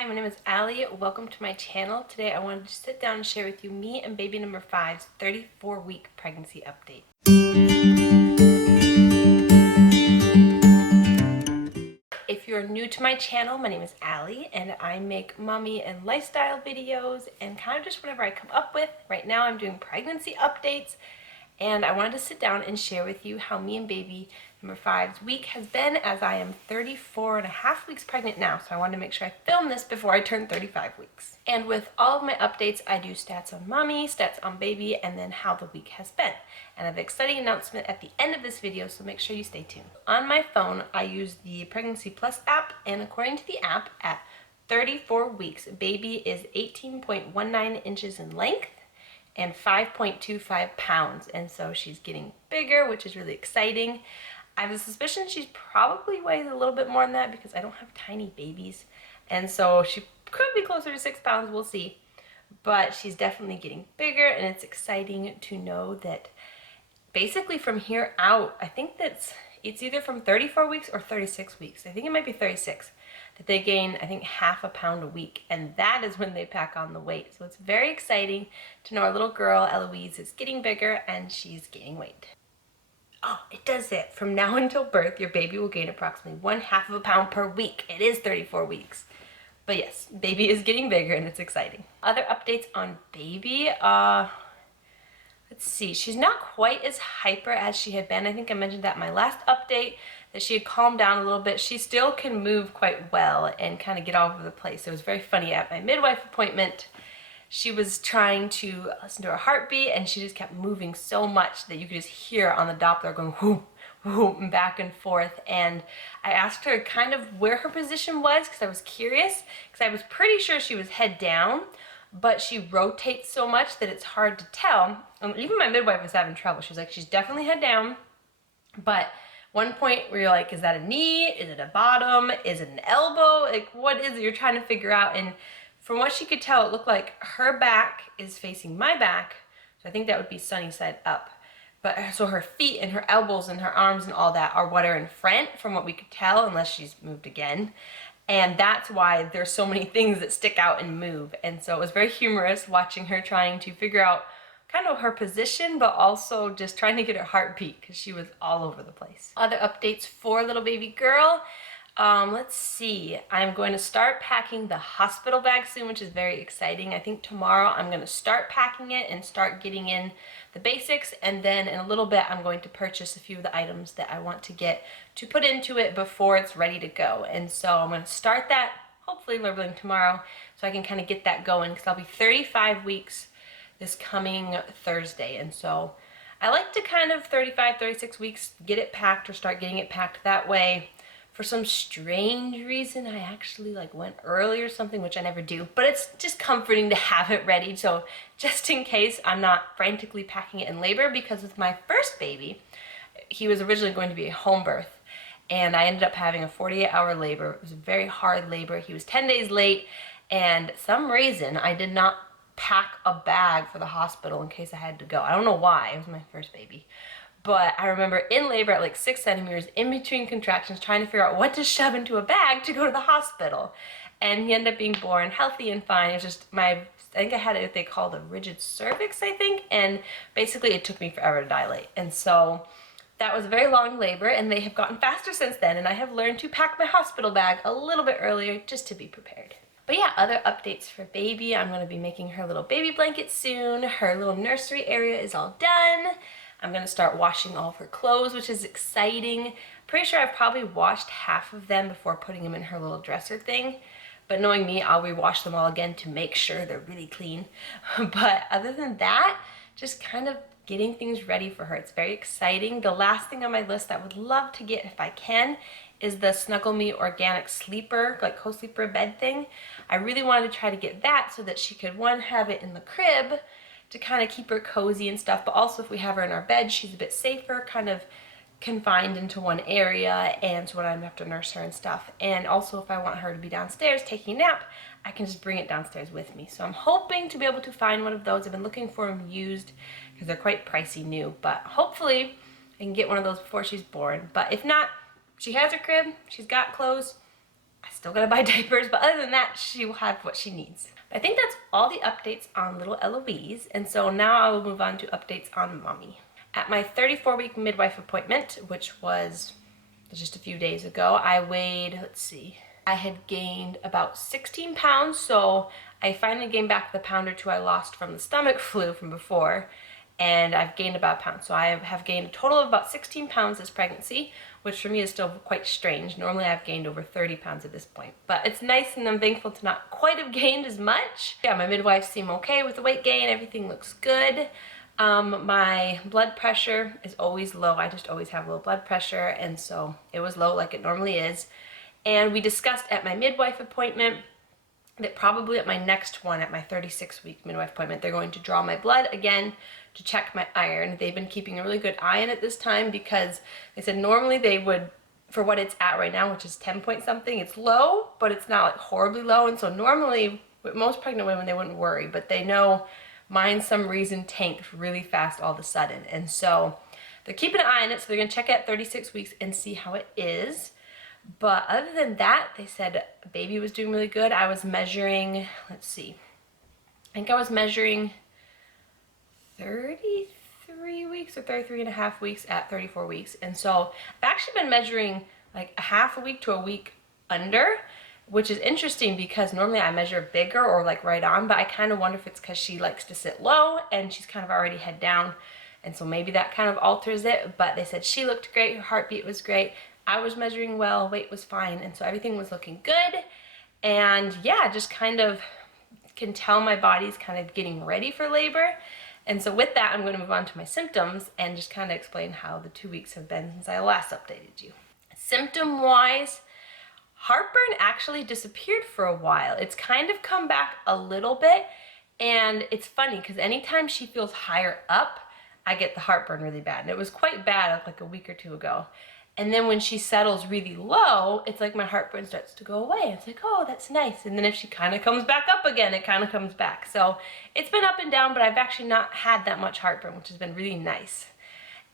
Hi, my name is Allie. Welcome to my channel. Today I wanted to sit down and share with you me and baby number 5's 34-week pregnancy update. If you're new to my channel, my name is Allie and I make mommy and lifestyle videos and kind of just whatever I come up with. Right now I'm doing pregnancy updates and I wanted to sit down and share with you how me and baby number 5's week has been, as I am 34.5 weeks pregnant now. So I wanted to make sure I film this before I turn 35 weeks. And with all of my updates, I do stats on mommy, stats on baby, and then how the week has been. And I have an exciting announcement at the end of this video, so make sure you stay tuned. On my phone, I use the Pregnancy Plus app, and according to the app, at 34 weeks, baby is 18.19 inches in length and 5.25 pounds, and so she's getting bigger, which is really exciting. I have a suspicion she probably weighs a little bit more than that because I don't have tiny babies, and so she could be closer to 6 pounds, we'll see. But she's definitely getting bigger, and it's exciting to know that basically from here out, I think it's either from 34 weeks or 36 weeks. I think it might be 36. That they gain, I think, half a pound a week, and that is when they pack on the weight. So it's very exciting to know our little girl, Eloise, is getting bigger and she's gaining weight. Oh, it does it. From now until birth, your baby will gain approximately 1/2 of a pound per week. It is 34 weeks. But yes, baby is getting bigger and it's exciting. Other updates on baby, let's see, she's not quite as hyper as she had been. I think I mentioned that in my last update, that she had calmed down a little bit. She still can move quite well and kind of get all over the place. It was very funny. At my midwife appointment, she was trying to listen to her heartbeat and she just kept moving so much that you could just hear on the Doppler going whoop, whoop, back and forth. And I asked her kind of where her position was because I was curious, because I was pretty sure she was head down, but she rotates so much that it's hard to tell. And even my midwife was having trouble. She was like, she's definitely head down, but one point where you're like, is that a knee? Is it a bottom? Is it an elbow? Like, what is it you're trying to figure out? And from what she could tell, it looked like her back is facing my back. So I think that would be sunny side up. But so her feet and her elbows and her arms and all that are what are in front from what we could tell, unless she's moved again. And that's why there's so many things that stick out and move. And so it was very humorous watching her trying to figure out kind of her position, but also just trying to get her heartbeat because she was all over the place. Other updates for little baby girl. Let's see, I'm going to start packing the hospital bag soon, which is very exciting. I think tomorrow I'm going to start packing it and start getting in the basics, and then in a little bit I'm going to purchase a few of the items that I want to get to put into it before it's ready to go. And so I'm going to start that hopefully labeling tomorrow so I can kind of get that going, because I'll be 35 weeks this coming Thursday. And so I like to kind of 35, 36 weeks get it packed or start getting it packed that way. For some strange reason, I actually went early or something, which I never do, but it's just comforting to have it ready. So just in case I'm not frantically packing it in labor, because with my first baby, he was originally going to be a home birth and I ended up having a 48-hour labor. It was a very hard labor. He was 10 days late, and some reason I did not pack a bag for the hospital in case I had to go. I don't know why. It was my first baby. But I remember in labor at 6 centimeters, in between contractions, trying to figure out what to shove into a bag to go to the hospital. And he ended up being born healthy and fine. It was just I think I had what they called a rigid cervix, I think. And basically it took me forever to dilate. And so that was a very long labor, and they have gotten faster since then. And I have learned to pack my hospital bag a little bit earlier just to be prepared. But yeah, other updates for baby. I'm going to be making her little baby blanket soon. Her little nursery area is all done. I'm going to start washing all of her clothes, which is exciting. Pretty sure I've probably washed half of them before putting them in her little dresser thing. But knowing me, I'll rewash them all again to make sure they're really clean. But other than that, just kind of getting things ready for her. It's very exciting. The last thing on my list that I would love to get if I can is the Snuggle Me organic sleeper, co-sleeper bed thing. I really wanted to try to get that so that she could, one, have it in the crib to kind of keep her cozy and stuff, but also if we have her in our bed, she's a bit safer, kind of confined into one area, and so when I have to nurse her and stuff. And also if I want her to be downstairs taking a nap, I can just bring it downstairs with me. So I'm hoping to be able to find one of those. I've been looking for them used because they're quite pricey new, but hopefully I can get one of those before she's born. But if not, she has her crib, she's got clothes, I still gotta buy diapers, but other than that, she will have what she needs. I think that's all the updates on little Eloise, and so now I will move on to updates on mommy. At my 34-week midwife appointment, which was just a few days ago, I weighed, let's see, I had gained about 16 pounds, so I finally gained back the pound or two I lost from the stomach flu from before, and I've gained about a pound. So I have gained a total of about 16 pounds this pregnancy, which for me is still quite strange. Normally I've gained over 30 pounds at this point, but it's nice and I'm thankful to not quite have gained as much. Yeah, my midwives seem okay with the weight gain. Everything looks good. My blood pressure is always low. I just always have low blood pressure, and so it was low like it normally is. And we discussed at my midwife appointment that probably at my next one, at my 36-week midwife appointment, they're going to draw my blood again to check my iron. They've been keeping a really good eye on it this time because they said normally they would, for what it's at right now, which is 10 point something, it's low, but it's not like horribly low. And so normally with most pregnant women, they wouldn't worry, but they know mine, some reason, tanked really fast all of a sudden. And so they're keeping an eye on it. So they're gonna check it at 36 weeks and see how it is. But other than that, they said baby was doing really good. I was measuring, let's see, I think I was measuring 33 weeks or 33 and a half weeks at 34 weeks. And so I've actually been measuring like a half a week to a week under, which is interesting because normally I measure bigger or like right on, but I kind of wonder if it's because she likes to sit low and she's kind of already head down. And so maybe that kind of alters it, but they said she looked great, her heartbeat was great. I was measuring well, weight was fine, and so everything was looking good. And yeah, just kind of can tell my body's kind of getting ready for labor. And so with that, I'm going to move on to my symptoms and just kind of explain how the 2 weeks have been since I last updated you. Symptom-wise, heartburn actually disappeared for a while. It's kind of come back a little bit, and it's funny because anytime she feels higher up, I get the heartburn really bad. And it was quite bad like a week or two ago. And then when she settles really low, it's like my heartburn starts to go away. It's like, oh, that's nice. And then if she kind of comes back up again, it kind of comes back. So it's been up and down, but I've actually not had that much heartburn, which has been really nice.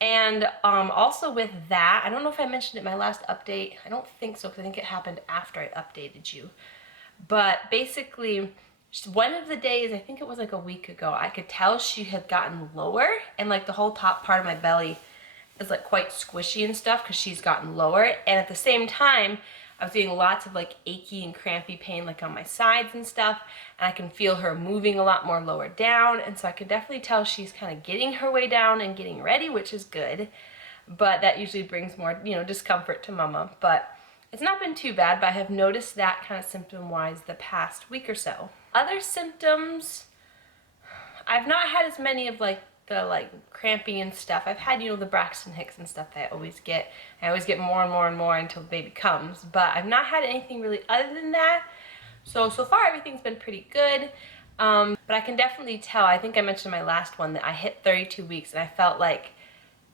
And also with that, I don't know if I mentioned it in my last update. I don't think so, because I think it happened after I updated you. But basically, one of the days, I think it was like a week ago, I could tell she had gotten lower, and like the whole top part of my belly is like quite squishy and stuff because she's gotten lower. And at the same time, I was getting lots of like achy and crampy pain like on my sides and stuff, and I can feel her moving a lot more lower down. And so I could definitely tell she's kind of getting her way down and getting ready, which is good. But that usually brings more, you know, discomfort to mama. But it's not been too bad, but I have noticed that kind of symptom-wise the past week or so. Other symptoms, I've not had as many of like the like cramping and stuff. I've had, you know, the Braxton Hicks and stuff that I always get. I always get more and more and more until the baby comes, but I've not had anything really other than that. So far everything's been pretty good. But I can definitely tell, I think I mentioned in my last one that I hit 32 weeks and I felt like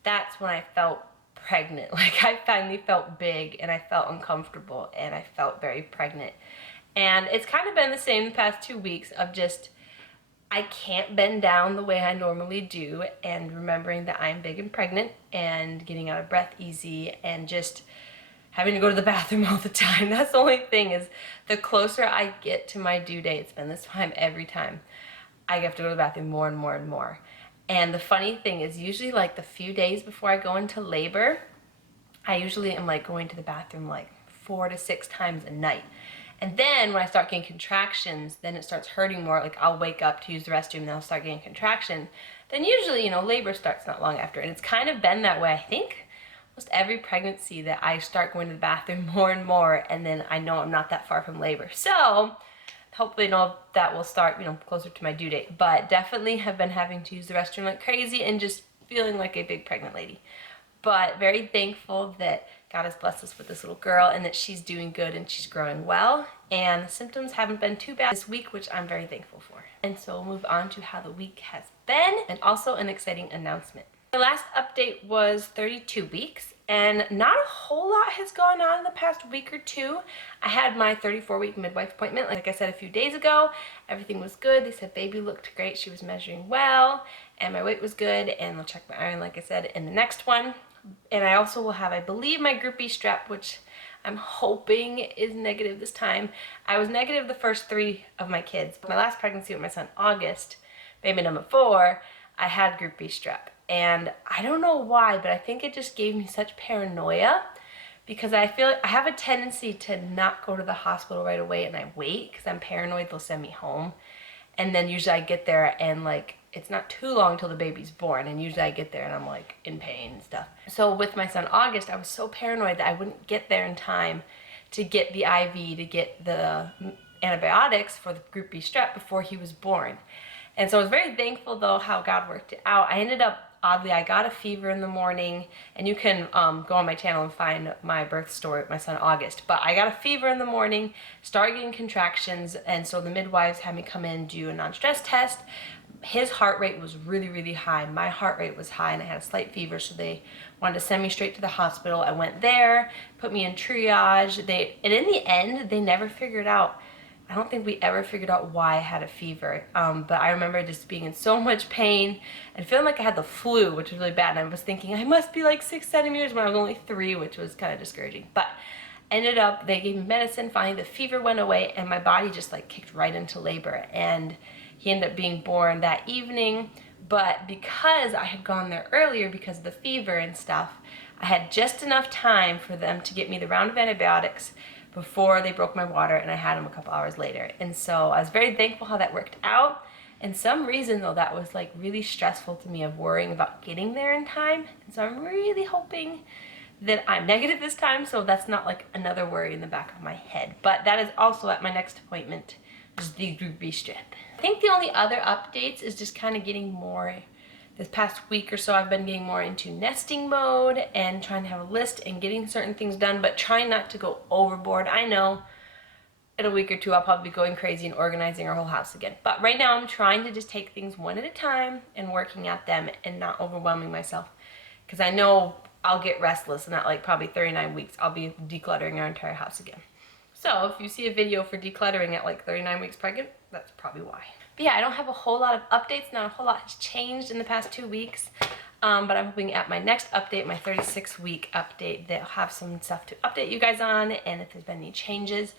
that's when I felt pregnant. Like I finally felt big and I felt uncomfortable and I felt very pregnant. And it's kind of been the same the past 2 weeks of just, I can't bend down the way I normally do, and remembering that I'm big and pregnant and getting out of breath easy and just having to go to the bathroom all the time. That's the only thing, is the closer I get to my due date, it's been this time every time, I have to go to the bathroom more and more and more. And the funny thing is usually like the few days before I go into labor, I usually am like going to the bathroom like 4 to 6 times a night. And then when I start getting contractions, then it starts hurting more. Like I'll wake up to use the restroom and then I'll start getting contraction. Then usually, you know, labor starts not long after. And it's kind of been that way, I think, almost every pregnancy, that I start going to the bathroom more and more, and then I know I'm not that far from labor. So hopefully, you know, that will start, you know, closer to my due date. But definitely have been having to use the restroom like crazy and just feeling like a big pregnant lady. But very thankful that God has blessed us with this little girl and that she's doing good and she's growing well. And the symptoms haven't been too bad this week, which I'm very thankful for. And so we'll move on to how the week has been, and also an exciting announcement. My last update was 32 weeks, and not a whole lot has gone on in the past week or two. I had my 34-week midwife appointment, like I said, a few days ago. Everything was good. They said baby looked great. She was measuring well, and my weight was good, and they'll check my iron, like I said, in the next one. And I also will have, I believe, my Group B strep, which I'm hoping is negative this time. I was negative the first 3 of my kids. My last pregnancy with my son, August, baby number 4, I had group B strep. And I don't know why, but I think it just gave me such paranoia because I feel like I have a tendency to not go to the hospital right away and I wait because I'm paranoid they'll send me home. And then usually I get there and like it's not too long till the baby's born, and usually I get there and I'm like in pain and stuff. So with my son August, I was so paranoid that I wouldn't get there in time to get the IV, to get the antibiotics for the group B strep before he was born. And so I was very thankful though how God worked it out. I ended up, oddly, I got a fever in the morning, and you can go on my channel and find my birth story with my son August. But I got a fever in the morning, started getting contractions, and so the midwives had me come in and do a non-stress test. His heart rate was really, really high. My heart rate was high and I had a slight fever, so they wanted to send me straight to the hospital. I went there, put me in triage. And in the end, they never figured out, I don't think we ever figured out why I had a fever, but I remember just being in so much pain and feeling like I had the flu, which was really bad, and I was thinking I must be like 6 centimeters when I was only 3, which was kind of discouraging. But ended up, they gave me medicine, finally the fever went away, and my body just like kicked right into labor, and he ended up being born that evening. But because I had gone there earlier because of the fever and stuff, I had just enough time for them to get me the round of antibiotics before they broke my water, and I had them a couple hours later. And so I was very thankful how that worked out. And some reason though, that was like really stressful to me of worrying about getting there in time. And so I'm really hoping that I'm negative this time, so that's not like another worry in the back of my head. But that is also at my next appointment, is the group B strep. I think the only other updates is just kind of getting more, this past week or so I've been getting more into nesting mode and trying to have a list and getting certain things done, but trying not to go overboard. I know in a week or two I'll probably be going crazy and organizing our whole house again. But right now I'm trying to just take things one at a time and working at them and not overwhelming myself. Because I know I'll get restless, and at like probably 39 weeks I'll be decluttering our entire house again. So if you see a video for decluttering at like 39 weeks pregnant, that's probably why. But yeah, I don't have a whole lot of updates. Not a whole lot has changed in the past 2 weeks. But I'm hoping at my next update, my 36-week update, that I'll have some stuff to update you guys on and if there's been any changes.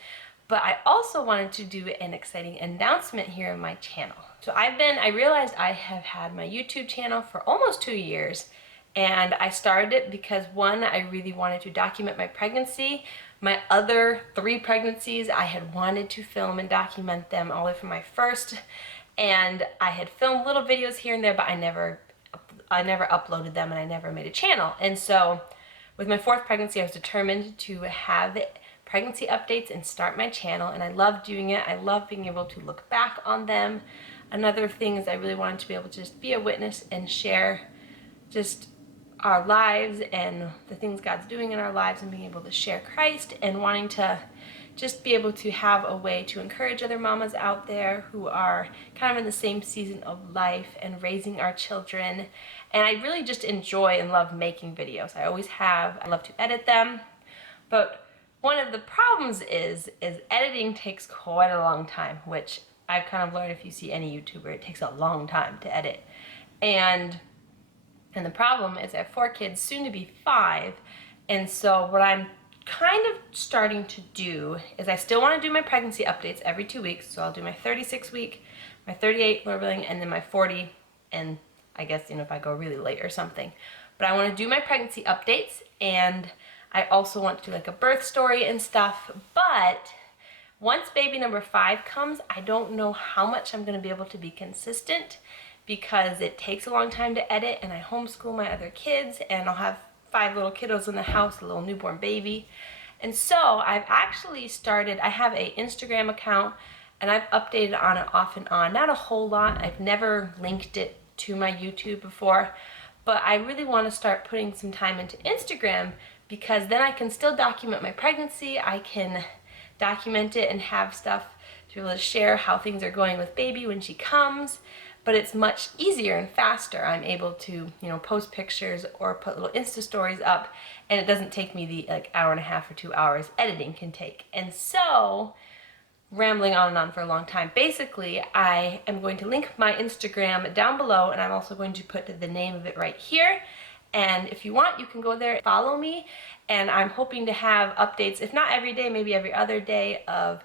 But I also wanted to do an exciting announcement here on my channel. So I realized I have had my YouTube channel for almost 2 years. And I started it because, one, I really wanted to document my pregnancy. My other 3 pregnancies, I had wanted to film and document them all the way from my first. And I had filmed little videos here and there, but I never uploaded them, and I never made a channel. And so with my 4th pregnancy, I was determined to have pregnancy updates and start my channel. And I love doing it. I love being able to look back on them. Another thing is I really wanted to be able to just be a witness and share just our lives and the things God's doing in our lives, and being able to share Christ, and wanting to just be able to have a way to encourage other mamas out there who are kind of in the same season of life and raising our children. And I really just enjoy and love making videos. I always have. I love to edit them. But one of the problems is editing takes quite a long time, which I've kind of learned, if you see any YouTuber, it takes a long time to edit. And the problem is I have 4 kids, soon to be 5, and so what I'm kind of starting to do is I still want to do my pregnancy updates every 2 weeks, so I'll do my 36 week, my 38 laboring, and then my 40, and I guess, you know, if I go really late or something. But I want to do my pregnancy updates, and I also want to do like a birth story and stuff. But once baby number 5 comes, I don't know how much I'm going to be able to be consistent, because it takes a long time to edit, and I homeschool my other kids, and I'll have 5 little kiddos in the house, a little newborn baby. And so I've actually started, I have an Instagram account, and I've updated on it off and on. Not a whole lot. I've never linked it to my YouTube before, but I really want to start putting some time into Instagram, because then I can still document my pregnancy. I can document it and have stuff to be able to share how things are going with baby when she comes. But it's much easier and faster. I'm able to, you know, post pictures or put little Insta stories up, and it doesn't take me the like hour and a half or 2 hours editing can take. And so, rambling on and on for a long time, basically I am going to link my Instagram down below, and I'm also going to put the name of it right here. And if you want, you can go there and follow me. And I'm hoping to have updates, if not every day, maybe every other day, of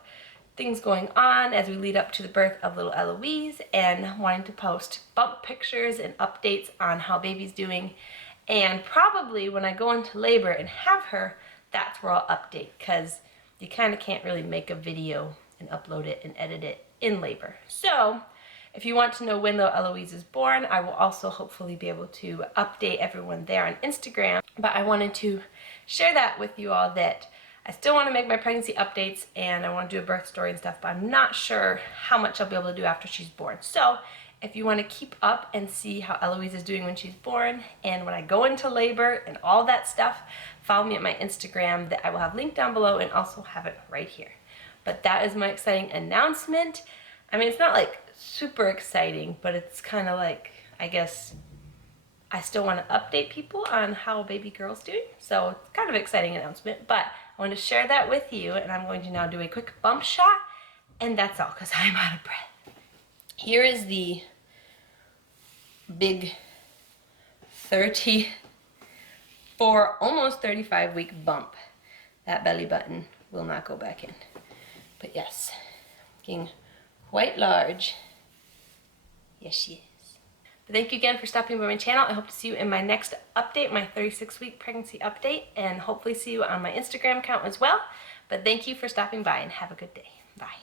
things going on as we lead up to the birth of little Eloise, and wanting to post bump pictures and updates on how baby's doing. And probably when I go into labor and have her, that's where I'll update, because you kind of can't really make a video and upload it and edit it in labor. So if you want to know when little Eloise is born, I will also hopefully be able to update everyone there on Instagram. But I wanted to share that with you all, that I still want to make my pregnancy updates and I want to do a birth story and stuff, but I'm not sure how much I'll be able to do after she's born. So if you want to keep up and see how Eloise is doing when she's born and when I go into labor and all that stuff, follow me at my Instagram that I will have linked down below and also have it right here. But that is my exciting announcement. I mean, it's not like super exciting, but it's kind of like, I guess, I still want to update people on how baby girl's doing. So it's kind of an exciting announcement, but I want to share that with you, and I'm going to now do a quick bump shot, and that's all because I'm out of breath. Here is the big 34, almost 35 week bump. That belly button will not go back in. But yes, getting quite large. Yes, she is. But thank you again for stopping by my channel. I hope to see you in my next update, my 36-week pregnancy update, and hopefully see you on my Instagram account as well. But thank you for stopping by and have a good day. Bye.